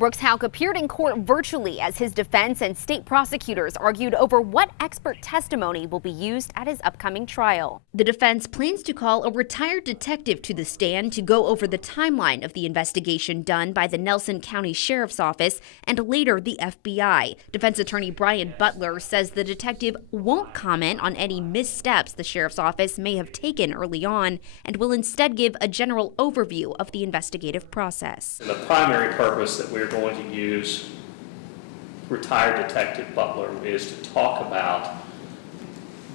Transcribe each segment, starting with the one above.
Brooks Houck appeared in court virtually as his defense and state prosecutors argued over what expert testimony will be used at his upcoming trial. The defense plans to call a retired detective to the stand to go over the timeline of the investigation done by the Nelson County Sheriff's Office and later the FBI. Defense attorney Brian Butler says the detective won't comment on any missteps the Sheriff's Office may have taken early on and will instead give a general overview of the investigative process. The primary purpose that we're going to use retired Detective Butler is to talk about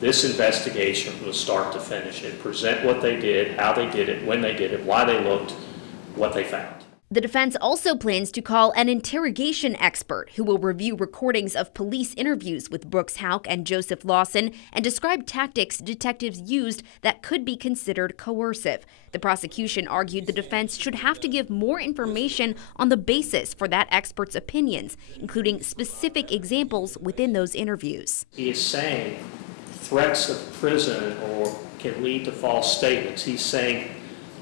this investigation from start to finish and present what they did, how they did it, when they did it, why they looked, what they found. The defense also plans to call an interrogation expert who will review recordings of police interviews with Brooks Houck and Joseph Lawson and describe tactics detectives used that could be considered coercive. The prosecution argued the defense should have to give more information on the basis for that expert's opinions, including specific examples within those interviews. He is saying threats of prison or can lead to false statements. He's saying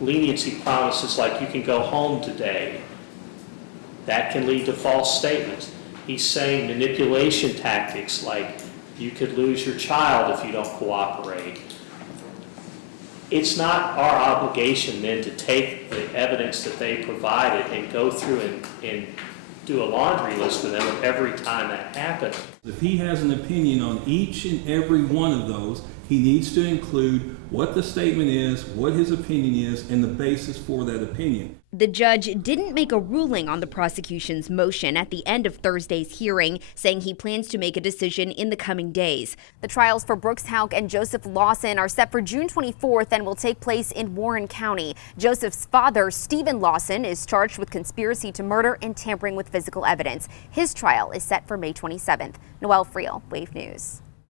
leniency promises like you can go home today. That can lead to false statements. He's saying manipulation tactics like you could lose your child if you don't cooperate. It's not our obligation then to take the evidence that they provided and go through and do a laundry list with them of every time that happens. If he has an opinion on each and every one of those, he needs to include what the statement is, what his opinion is, and the basis for that opinion. The judge didn't make a ruling on the prosecution's motion at the end of Thursday's hearing, saying he plans to make a decision in the coming days. The trials for Brooks Houck and Joseph Lawson are set for June 24th and will take place in Warren County. Joseph's father, Stephen Lawson, is charged with conspiracy to murder and tampering with physical evidence. His trial is set for May 27th. Noelle Friel, Wave News.